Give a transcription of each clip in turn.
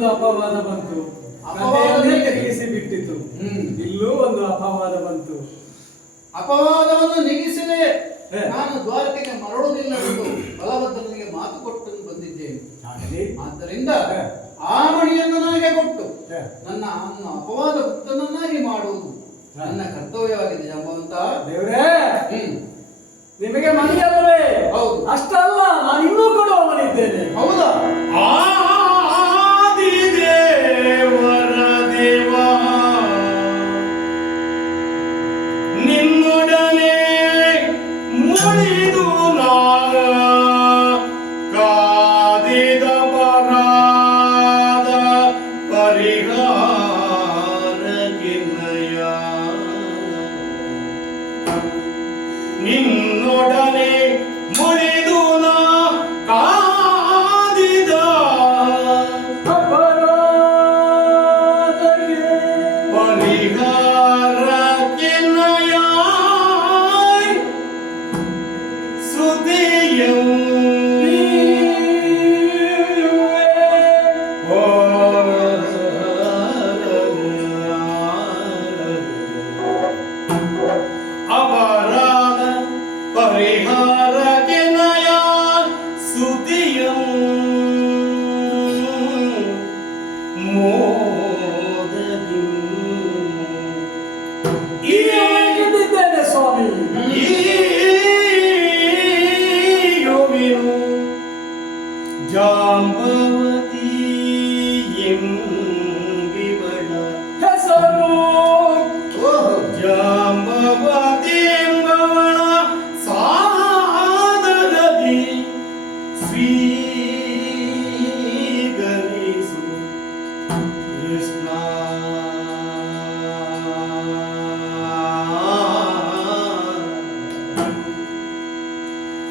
ಒಂದು ಅಪವಾದ ಬಂತು, ತೆಗೆಸಿ ಬಿಟ್ಟಿತು. ಇಲ್ಲೂ ಒಂದು ಅಪವಾದ ಬಂತು. ಅಪವಾದವನ್ನು ನೀಗಿಸಿದೆ. ನಾನು ದ್ವಾರಕೆಗೆ ಮರಳುವುದಿಲ್ಲ ಎಂದು ಬಲಭದ್ರನಿಗೆ ಮಾತು ಕೊಟ್ಟು ಬಂದಿದ್ದೇನೆ. ಆದ್ದರಿಂದ ಆ ಮಣಿಯನ್ನು ನನಗೆ ಕೊಟ್ಟು ನನ್ನ ಅಪವಾದ ಮುಕ್ತನನ್ನಾಗಿ ಮಾಡುವುದು ನನ್ನ ಕರ್ತವ್ಯವಾಗಿದೆ. ಜಾಂಬವಂತ ದೇವರೇ, ನಿಮಗೆ ಮನೆಯಲ್ಲವೇ? ಹೌದು. ಅಷ್ಟಲ್ಲ, ನಾನು ಇನ್ನೂ ಕೊಡುವವನಿದ್ದೇನೆ. ಹೌದಾ? ಆದಿದೇವರ ದೇವ ನಿನ್ನೊಡನೆ ಮುಳಿದು ನಾಗ ಕಾದಿದ ಪರಾದ ಪರಿಹಾರ ಕಿನ್ನಯ ನಿನ್ನೊಡನೆ ಮುಳಿದು ನಾ ಕಾದಿದ ಪರಿಹಾರ ಕಿನ್ನಯ ಸುದಿಯಂ ಅಪರಾಧ ಪರಿಹಾರ ಕಿನ್ನಯ ಸುದಿಯಂ ಮೋದದಿ ಗೆದ್ದಿದ್ದೇನೆ ಸ್ವಾಮಿ. ಯೋಗಿನು ಜಾಂಬವತಿ ಎಂಬಿವಳ ಹೆಸರು ಜಾಂಬವತಿ ಎಂಬವಳ ಸಾದರದಿ ಸ್ವೀಕರಿಸು ಕೃಷ್ಣ.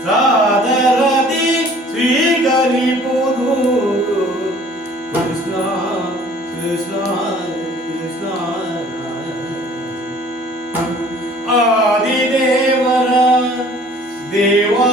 ಸಾದರದಿ ಸ್ವೀಕರಿಸುವುದು ಕೃಷ್ಣ ಕೃಷ್ಣ ಕೃಷ್ಣ. ಆದಿದೇವರ ದೇವಾ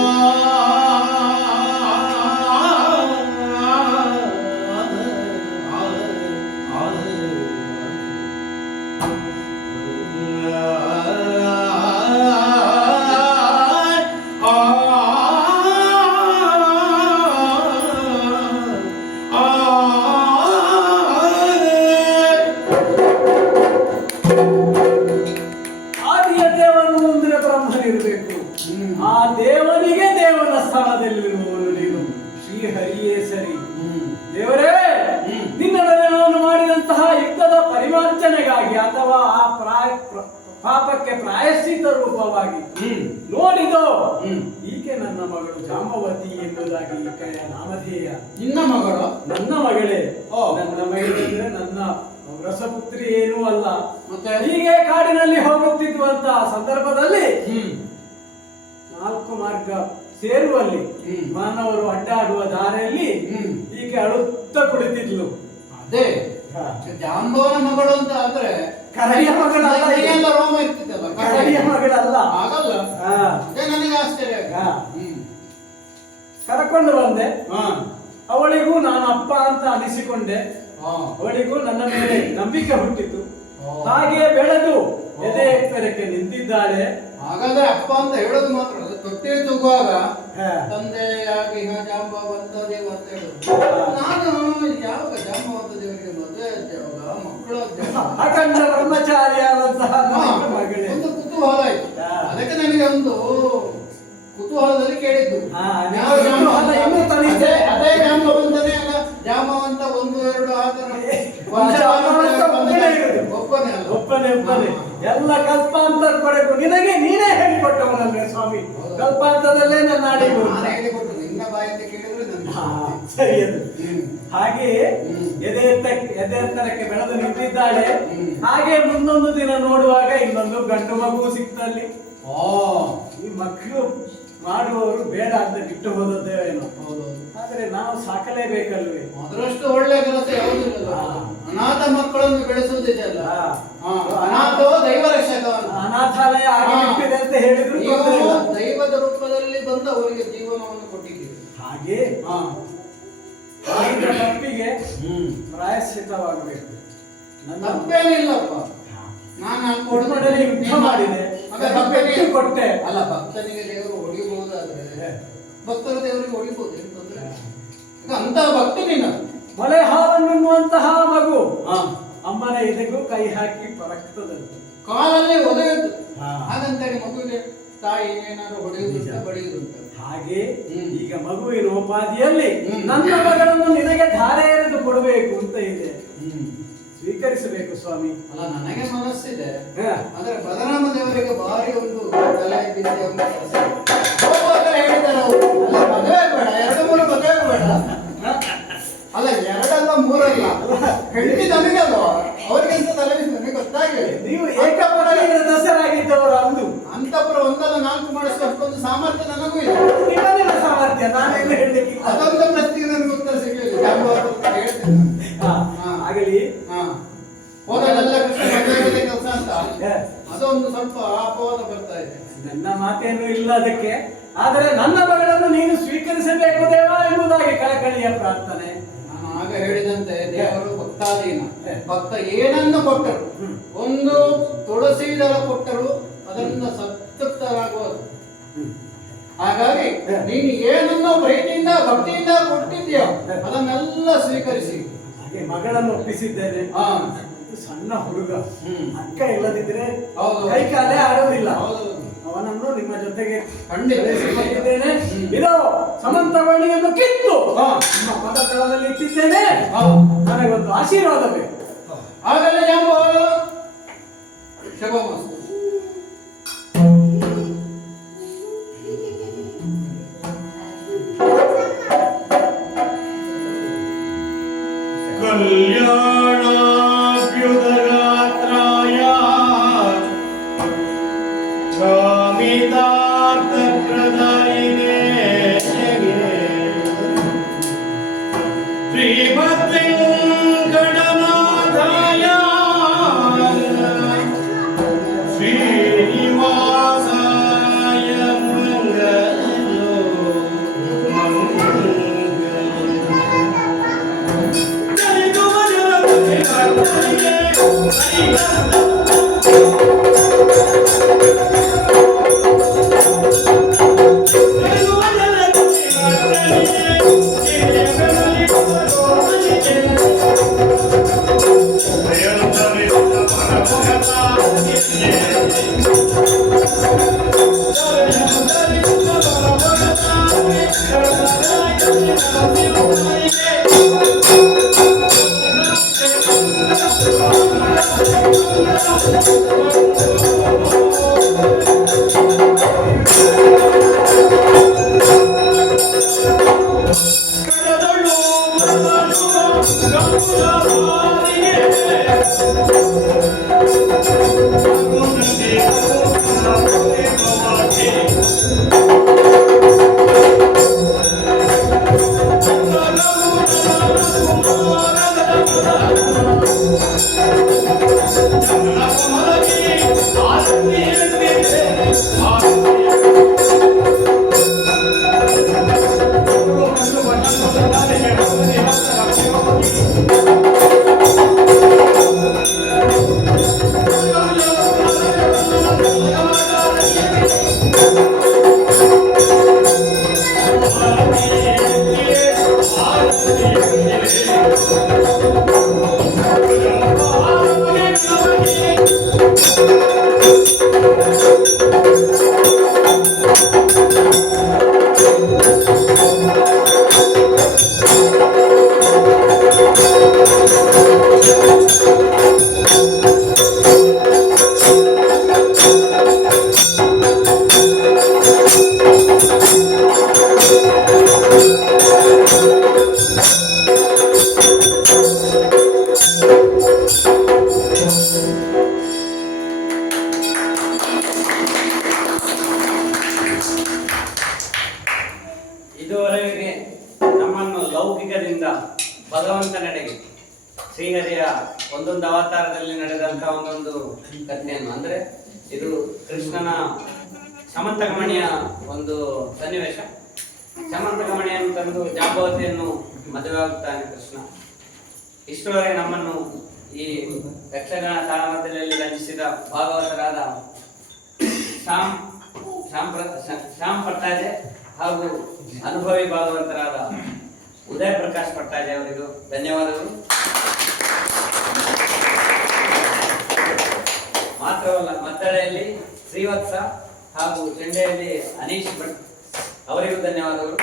ಆದಿಯ ದೇವನು ಅಂದ್ರೆ ಬ್ರಹ್ಮನಿರಬೇಕು. ಆ ದೇವನಿಗೆ ದೇವನ ಸ್ಥಾನದಲ್ಲಿರುವವನು ನೀನು. ಶ್ರೀಹರಿಯೇ ಸರಿ. ದೇವರೇ, ನಿನ್ನೊಡನೆ ನಾನು ಮಾಡಿದಂತಹ ಯುದ್ಧದ ಪರಿಮಾರ್ಜನೆಗಾಗಿ ಅಥವಾ ಆ ಪಾಪಕ್ಕೆ ಪ್ರಾಯಶ್ಚಿತ ರೂಪವಾಗಿ ನೋಡಿದೋ ಈಕೆ ನನ್ನ ಮಗಳು ಜಾಂಬವತಿ ಎಂಬುದಾಗಿ ಈಕೆಯ ನಾಮಧೇಯ. ನಿನ್ನ ಮಗಳು? ನನ್ನ ಮಗಳೇ. ನನ್ನ ಮಗಳಂದ್ರೆ ನನ್ನ ರಸಪುತ್ರಿ ಏನೂ ಅಲ್ಲ. ಮತ್ತೆ ಹೀಗೆ ಕಾಡಿನಲ್ಲಿ ಹೋಗುತ್ತಿರುವಂತಹ ಸಂದರ್ಭದಲ್ಲಿ 4 ಮಾರ್ಗ ಸೇರುವಲ್ಲಿ ಮಾನವರು ಅಡ್ಡಾಡುವ ದಾರಿಯಲ್ಲಿ ಈಕೆ ಅಳುತ್ತಾ ಕುಳಿತಿದ್ಲು. ಅದೇ ಜಾಂಬವನ ಮಗಳು ಅಂತ ಆದ್ರೆ ಕರಡಿಯ ಮಗಳಲ್ಲ, ಕೈಯೆಲ್ಲ ರೋಮ ಇರ್ತಿದ್ದಲ್ಲ. ಕರಡಿಯ ಮಗಳಲ್ಲ. ಆಗಲ್ಲ. ಅದೇ ನನಗೆ ಆಶ್ಚರ್ಯ. ಕರ್ಕೊಂಡು ಬಂದೆ. ಅವಳಿಗೂ ನಾನು ಅಪ್ಪ ಅಂತ ಅನಿಸಿಕೊಂಡೆ. ಅವಳಿಗೂ ನನ್ನ ಮೇಲೆ ನಂಬಿಕೆ ಹುಟ್ಟಿತು. ಹಾಗೆ ಬೆಳೆದು ಎದೆ ಎತ್ತರಕ್ಕೆ ನಿಂತಿದ್ದಾಳೆ. ಹಾಗಾದ್ರೆ ಅಪ್ಪ ಅಂತ ಹೇಳೋದು ಮಾತ್ರ ಅಲ್ಲ, ತೊಟ್ಟೆ ತೂಗುವಾಗ ತಂದೆಯಾಗಿ ಜಾಂಬವಂತ ದೇವ ಅಂತ ಹೇಳೋದು. ನಾನು ಯಾವಾಗ ಜಾಂಬವಂತ ದೇವರಿಗೆ ಮದುವೆ ಯಾವಾಗ ಮಕ್ಕಳು ಅಖಂಡ ಬ್ರಹ್ಮಚಾರಿಯಾದಂತಹ ಮಗಳೇ. ಒಂದು ಕುತೂಹಲ ಆಯ್ತು. ಅದಕ್ಕೆ ನನಗೆ ಒಂದು ಕುತೂಹಲದಲ್ಲಿ ಕೇಳಿದ್ದು ಅದೇ ಜಾಂಬವಂತನೇ ಅಲ್ಲ, ಜಾಂಬವಂತ 1 2 ಆ ತರ ಒಬ್ಬನೇ ಅಲ್ಲ. ಒಪ್ಪನೆ ಎಲ್ಲ ಕಲ್ಪಾಂತರ ಕೊಡಬೇಕು. ನಿನಗೆ ನೀನೇ ಹೇಳಿಕೊಟ್ಟವನಲ್ವೇ ಸ್ವಾಮಿ? ಕಲ್ಪಾಂತರದಲ್ಲೇ ನನ್ನ ಆಡಿಗಳು ಹೇಳಿಕೊಟ್ಟು ನಿನ್ನ ಬಾಯಿಂದ ಕೇಳಿದ್ರೆ ಸರಿ. ಅದು ಹಾಗೆ ಎದೆ ಎತ್ತರಕ್ಕೆ ಬೆಳೆದು ನಿಂತಿದ್ದಾಳೆ. ಹಾಗೆ ಮುಂದೊಂದು ದಿನ ನೋಡುವಾಗ ಇನ್ನೊಂದು ಗಂಡು ಮಗು ಸಿಕ್ತಲ್ಲಿ. ಈ ಮಕ್ಕಳು ಮಾಡುವವರು ಬೇಡ ಅಂತ ಬಿಟ್ಟು ಹೋದದ್ದೇವೇನೋ. ಆದ್ರೆ ನಾವು ಸಾಕಲೇಬೇಕಲ್ವೇ? ಅದರಷ್ಟು ಒಳ್ಳೆ ಕೆಲಸ ಯಾವುದಿಲ್ಲ. ಅನಾಥ ಮಕ್ಕಳನ್ನು ಬೆಳೆಸುವುದಿದೆಯಲ್ಲ, ಅನಾಥೋ ದೈವ ರಕ್ಷಕ. ಅನಾಥಾಲಯ ಆಗಿಬಿಟ್ಟಿದೆ ಅಂತ ಹೇಳಿದ್ರು ದೈವದ ರೂಪದಲ್ಲಿ ಬಂದು ಅವರಿಗೆ ಜೀವನವನ್ನು ಕೊಟ್ಟಿದ್ದೀವಿ. ಹಾಗೆ ತಪ್ಪಿಗೆ ತಪ್ಪಿಗೆ ಪ್ರಾಯಶ್ಚಿತವಾಗಬೇಕು. ನನ್ನ ತಪ್ಪೇನಿಲ್ಲಪ್ಪ. ನಾನು ಕೊಡುಗಡೆಯಲ್ಲಿ ಯುದ್ಧ ಮಾಡಿದೆ, ಭಕ್ತನಿಗೆ ಕೊಟ್ಟೆ. ಅಲ್ಲ, ಭಕ್ತನಿಗೆ ದೇವರು ಹೊಡಿಬಹುದಾದ್ರೆ ಭಕ್ತರು ದೇವರಿಗೆ ಹೊಡಿಬಹುದು, ಏನು ತೊಂದರೆ ಇಲ್ಲ. ಈಗ ಅಂತ ಭಕ್ತಿ ನೀನು. ಮಲೆ ಹಾಲನ್ನುವಂತಹ ಮಗು ಅಮ್ಮನ ಎದೆಗೂ ಕೈ ಹಾಕಿ ಪರಕ್ತದಂತೆ, ಕಾಲಲ್ಲಿ ಒದೆಯುತ್ತೆ. ಹಾಗಂತೇಳಿ ಮಗುವಿಗೆ ತಾಯಿ ಏನಾದ್ರು ಹೊಡೆಯುವುದುಂಟ ಬಡಿಯುವುದುಂಟ. ಹಾಗೆ ಈಗ ಮಗುವಿನ ಉಪಾಧಿಯಲ್ಲಿ ನನ್ನ ಮಗಳನ್ನು ನಿನಗೆ ಧಾರೆ ಎರೆದು ಕೊಡಬೇಕು ಅಂತ ಇದೆ. ಸ್ವೀಕರಿಸಬೇಕು ಸ್ವಾಮಿ. ಅಲ್ಲ, ನನಗೆ ಮನಸ್ಸಿದೆ, ಆದ್ರೆ ಬಲರಾಮ ದೇವರಿಗೆ ಭಾರಿ ಒಂದು ತಲೆ ಬಿಸಿ ಹೇಳಿದ್ದಾರೆ ಅವರು. ಅಲ್ಲ, ಮದುವೆ ಬೇಡ, 2-3 ಮದುವೆ ಬೇಡ. ಅಲ್ಲ, 2 ಅಲ್ಲ 3 ಅಲ್ಲ, ಹೆಂಡತಿ ನಮಗೆ ಅಲ್ವಾ, ಅವರಿಗಿಂತ ತಲೆ ಬಿಸಿ ನನಗೆ ಗೊತ್ತಾಗಿದೆ. ನೀವು ಏಕಪರಾಗಿದ್ದ ದಸರಾಗಿದ್ದವರು ಅಂದು ಅಂತಪುರ 1 ಅಲ್ಲ 4 ಮಾಡಿಸುವಷ್ಟೊಂದು ಸಾಮರ್ಥ್ಯ ನನಗೂ ಇದೆ. ನಿಮ್ಮನೆಲ್ಲ ಸಾಮರ್ಥ್ಯ ನಾನೇನು ಹೇಳಲಿಕ್ಕಿಲ್ಲ. ಅದೊಂದು ಪ್ರಶ್ನೆಗೆ ನನಗೆ ಉತ್ತರ ಸಿಗಲಿಲ್ಲ. ಹೇಳ್ತೇನೆ ಆಗಲಿ. ಹೋದಲ್ಲೆಲ್ಲ ಕೃಷ್ಣ ಮದುವೆ ಕೆಲಸ ಅಂತ ಅದೊಂದು ಸ್ವಲ್ಪ ಅಪವಾದ ಬರ್ತಾ ಇದೆ. ನನ್ನ ಮಾತೇನು ಇಲ್ಲ ಅದಕ್ಕೆ, ಆದರೆ ನನ್ನ ಮಗಳನ್ನು ನೀನು ಸ್ವೀಕರಿಸಬೇಕು ದೇವ ಎಂಬುದಾಗಿ ಕಳಕಳಿಯ ಪ್ರಾರ್ಥನೆ. ನಾನು ಆಗ ಹೇಳಿದಂತೆ ದೇವರು ಭಕ್ತಾಧೀನ. ಭಕ್ತ ಏನನ್ನು ಕೊಟ್ಟರು, ಒಂದು ತುಳಸಿ ದಳ ಕೊಟ್ಟರು ಅದರಿಂದ ಸಂತೃಪ್ತರಾಗುವುದು. ಹಾಗಾಗಿ ನೀನು ಏನನ್ನು ಪ್ರೀತಿಯಿಂದ ಭಕ್ತಿಯಿಂದ ಕೊಟ್ಟಿದ್ಯೋ ಅದನ್ನೆಲ್ಲ ಸ್ವೀಕರಿಸಿ. ಹಾಗೆ ಮಗಳನ್ನು ಒಪ್ಪಿಸಿದ್ದೇನೆ. ಸಣ್ಣ ಹುಡುಗ, ಅಕ್ಕ ಇಲ್ಲದಿದ್ರೆ ಕೈ ಕಾಲೇ ಆಡೋದಿಲ್ಲ. ಅವನನ್ನು ನಿಮ್ಮ ಜೊತೆಗೆ ಕಂಡಿದ್ದೇನೆ. ಇದು ಸಮಂತವಾಣಿಯನ್ನು ಕಿತ್ತು ನಿಮ್ಮ ಪದತಳದಲ್ಲಿ ಇಟ್ಟಿದ್ದೇನೆ. ನನಗೊಂದು ಆಶೀರ್ವಾದ ಬೇಕು. ಆಗಲೇ ಜಾಂಬವ ಶುಭಮಸ್ತು. ಕಲ್ಯಾಣಾಭ್ಯುದಗಾತ್ರಾಯ ಕಾಮಿತಾರ್ಥಪ್ರದಾಯಿನೇ ಶ್ರೀಮದ್ವೆಂಕಟನಾಥಾಯ ಶ್ರೀನಿವಾಸಾಯ ಮಂಗಲೋ ಇದುವರೆಗೆ ನಮ್ಮನ್ನು ಲೌಕಿಕದಿಂದ ಭಗವಂತನೆಡೆಗೆ ಶ್ರೀಹರಿಯ ಒಂದೊಂದು ಅವತಾರದಲ್ಲಿ ನಡೆದಂತ ಒಂದೊಂದು ಕಥೆಯನ್ನು, ಅಂದ್ರೆ ಇದು ಕೃಷ್ಣನ ಸಮಂತಕಮಣಿಯ ಒಂದು ಸನ್ನಿವೇಶ. ಸಮಂತಕಮಣಿಯನ್ನು ತಂದು ಜಾಂಬವತಿಯನ್ನು ಮದುವೆ ಆಗುತ್ತಾನೆ ಕೃಷ್ಣ. ಇಷ್ಟರವರೆಗೆ ನಮ್ಮನ್ನು ಈ ಯಕ್ಷಗಾನ ತಾಳಮದ್ದಲೆಯಲ್ಲಿ ರಂಜಿಸಿದ ಭಾಗವತರಾದ ಶ್ಯಾಮ್ ಪಟ್ಟಾಜೆ ಹಾಗೂ ಅನುಭವಿ ಭಾಗವತರಾದ ಉದಯ ಪ್ರಕಾಶ್ ಪಟ್ಟಾಜೆ ಅವರಿಗೂ ಧನ್ಯವಾದಗಳು. ಮಾತ್ರವಲ್ಲ, ಮದ್ದಳೆಯಲ್ಲಿ ಶ್ರೀವತ್ಸ ಹಾಗೂ ಚೆಂಡೆಯಲ್ಲಿ ಅನೀಶ್ ಭಟ್ ಅವರಿಗೂ ಧನ್ಯವಾದಗಳು.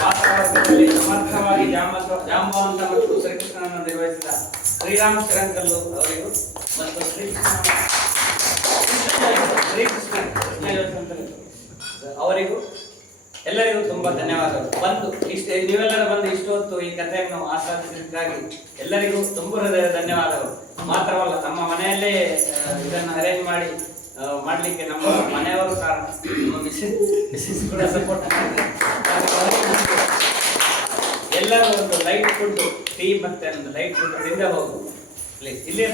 ವಾತಾವರಣದಲ್ಲಿ ಸಮರ್ಥವಾಗಿ ಜಾಂಬವಂತ ಮತ್ತು ಶ್ರೀಕೃಷ್ಣನನ್ನು ನಿರ್ವಹಿಸಿದ ಶ್ರೀರಾಮ್ ಶ್ರೀರಂಕಲ್ಲು ಅವರಿಗೂ ಮತ್ತು ಶ್ರೀಕೃಷ್ಣ ಅವರಿಗೂ ಎಲ್ಲರಿಗೂ ತುಂಬಾ ಧನ್ಯವಾದಗಳು. ಬಂದು ನೀವೆಲ್ಲರೂ ಬಂದು ಇಷ್ಟು ಹೊತ್ತು ಈ ಕಥೆಯನ್ನು ಆಸ್ವಾದಿಸಿದ್ದಕ್ಕಾಗಿ ಎಲ್ಲರಿಗೂ ತುಂಬ ಹೃದಯದ ಧನ್ಯವಾದಗಳು. ಮಾತ್ರವಲ್ಲ, ನಮ್ಮ ಮನೆಯಲ್ಲೇ ಇದನ್ನು ಅರೇಂಜ್ ಮಾಡ್ಲಿಕ್ಕೆ ನಮ್ಮ ಮನೆಯವರು ಕಾರಣ, ನಮ್ಮ ಮಿಸಸ್ ಕೂಡ ಸಪೋರ್ಟ್ ಮಾಡಿದ್ದಾರೆ. ಎಲ್ಲರೂ ಒಂದು ಲೈಟ್ ಫುಡ್ ಟೀ ಮತ್ತೆ ಒಂದು ಲೈಟ್ ಫುಡ್ ತಿಂದ ಹೋಗು ಪ್ಲೀಸ್. ಇಲ್ಲೇ